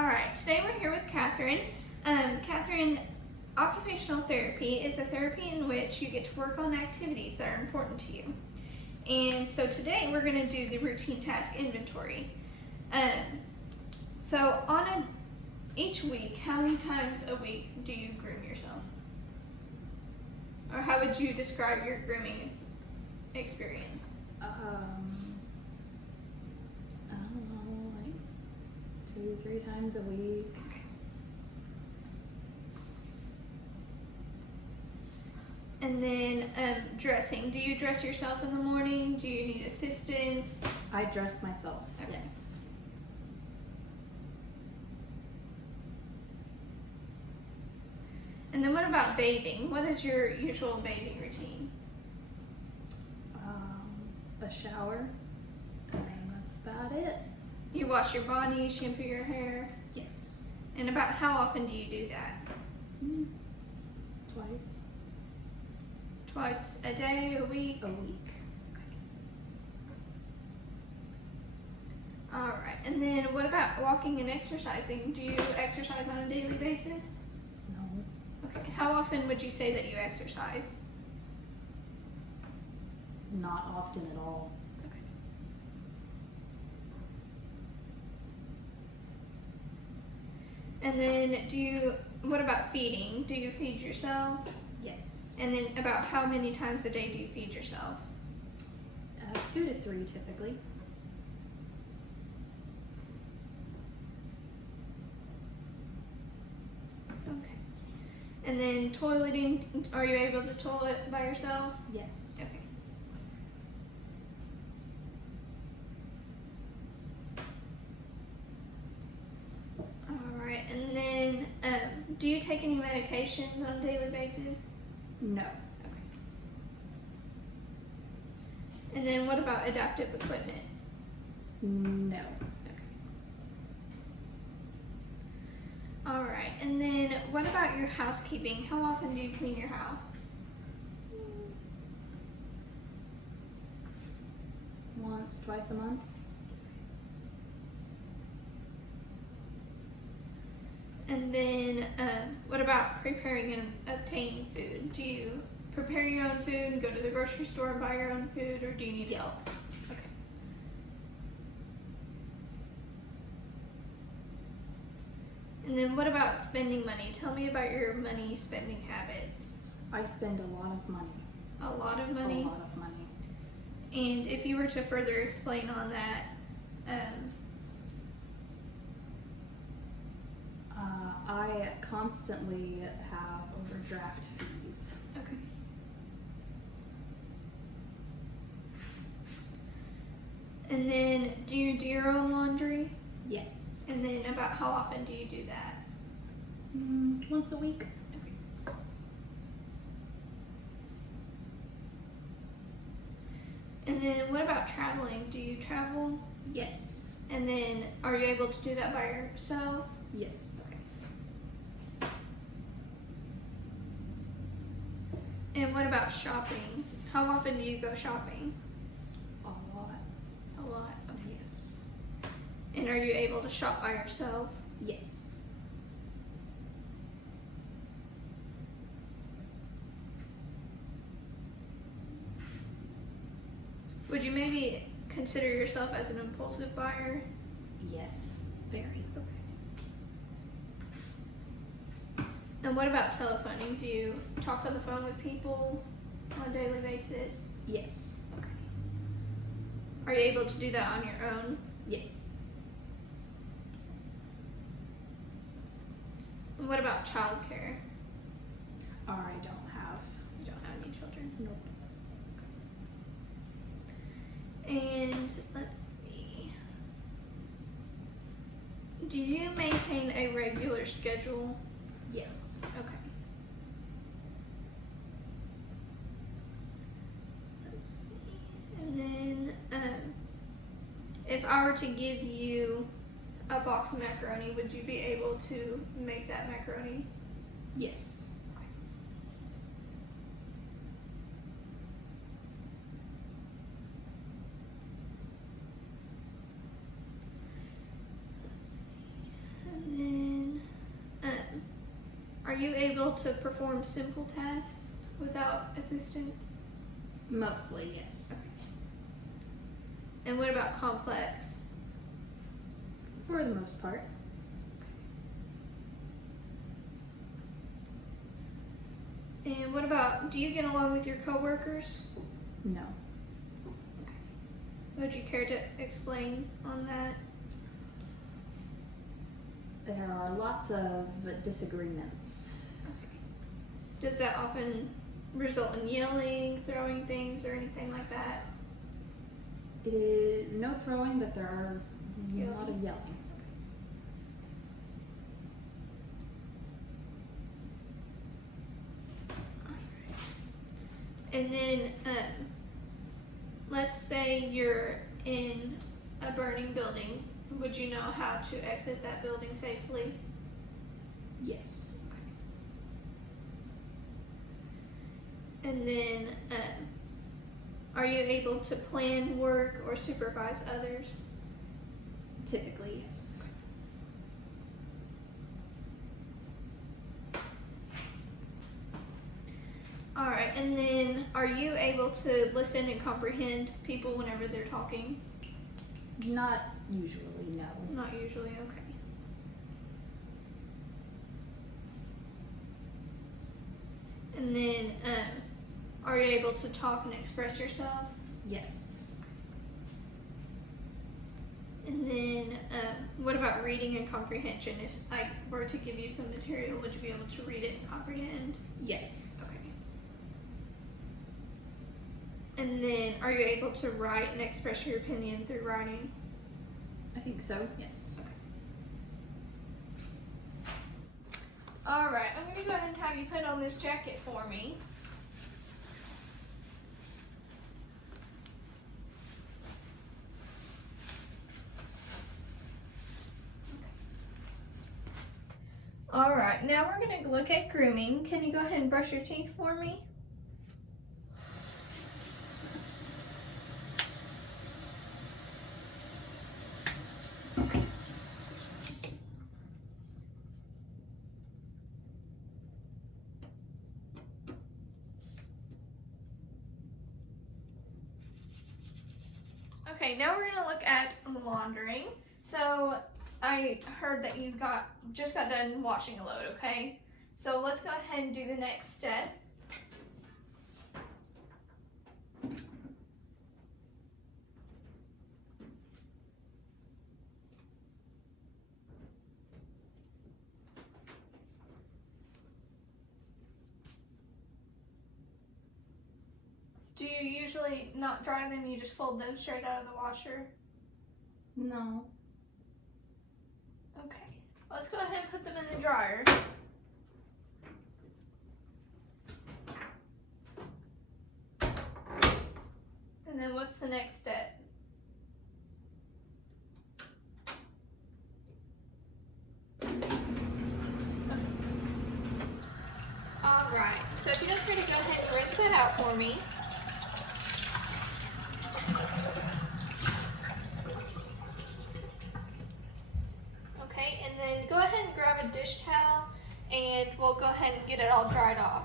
All right, today we're here with Catherine. Catherine, occupational therapy is a therapy in which you get to work on activities that are important to you. And so today we're going to do the routine task inventory. So each week, how many times a week do you groom yourself? Or how would you describe your grooming experience? I don't know, like 2-3 times a week. Okay. And then dressing. Do you dress yourself in the morning? Do you need assistance? I dress myself. Okay. Yes. And then what about bathing? What is your usual bathing routine? A shower. And that's about it. You wash your body, shampoo your hair. Yes. And about how often do you do that? Twice Twice a day, a week? a week. All right. And then what about walking and exercising? Do you exercise on a daily basis? No, Okay. How often would you say that you exercise? not often at all. Okay. And then what about feeding? Do you feed yourself? Yes. And then about how many times a day do you feed yourself? 2 to 3 typically. Okay. And then toileting, are you able to toilet by yourself? Yes. Okay. All right. And then do you take any medications on a daily basis? No. Okay. And then what about adaptive equipment? No. Okay. All right. And then what about your housekeeping? How often do you clean your house? Once, twice a month. And then what about preparing and obtaining food? Do you prepare your own food and go to the grocery store and buy your own food, or do you need help? Yes. Okay. And then what about spending money? Tell me about your money spending habits. I spend a lot of money. A lot of money? A lot of money. And if you were to further explain on that, I constantly have overdraft fees. okay. And then do you do your own laundry? Yes. And then about how often do you do that? Once a week. Okay. And then what about traveling? Do you travel? Yes. And then are you able to do that by yourself? Yes. And what about shopping? How often do you go shopping? A lot. A lot. Okay. Yes. And are you able to shop by yourself? Yes. Would you maybe consider yourself as an impulsive buyer? Yes. Very. Okay. And what about telephoning? Do you talk on the phone with people on a daily basis? Yes. Okay. Are you able to do that on your own? Yes. And what about childcare? Or I don't have. You don't have any children. Nope. And let's see. Do you maintain a regular schedule? Yes. Okay. Let's see. And then, if I were to give you a box of macaroni, would you be able to make that macaroni? Yes. Let's see. And you able to perform simple tasks without assistance? Mostly, yes. And what about complex? For the most part. And what about, do you get along with your coworkers? No. Would you care to explain on that? There are lots of disagreements. Does that often result in yelling, throwing things, or anything like that? It is no throwing, but there are a lot of yelling. And then, let's say you're in a burning building. Would you know how to exit that building safely? Yes. And then, are you able to plan work or supervise others? Typically, yes. Alright, and then are you able to listen and comprehend people whenever they're talking? Not usually, no. Not usually, okay. And then, are you able to talk and express yourself? Yes. And then, what about reading and comprehension? If I were to give you some material, would you be able to read it and comprehend? Yes. Okay. And then, are you able to write and express your opinion through writing? I think so, yes. Alright, I'm going to go ahead and have you put on this jacket for me. Alright, now we're going to look at grooming. Can you go ahead and brush your teeth for me? Okay, now we're going to look at laundering. So I heard that you just got done washing a load, okay? So let's go ahead and do the next step. Do you usually not dry them, you just fold them straight out of the washer? No. Okay, let's go ahead and put them in the dryer. And then what's the next step? Alright, so if you're just going to go ahead and rinse it out for me. Okay, and then go ahead and grab a dish towel and we'll go ahead and get it all dried off.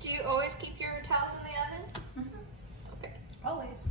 Do you always keep your towels in the oven? Mm-hmm. Okay. Always.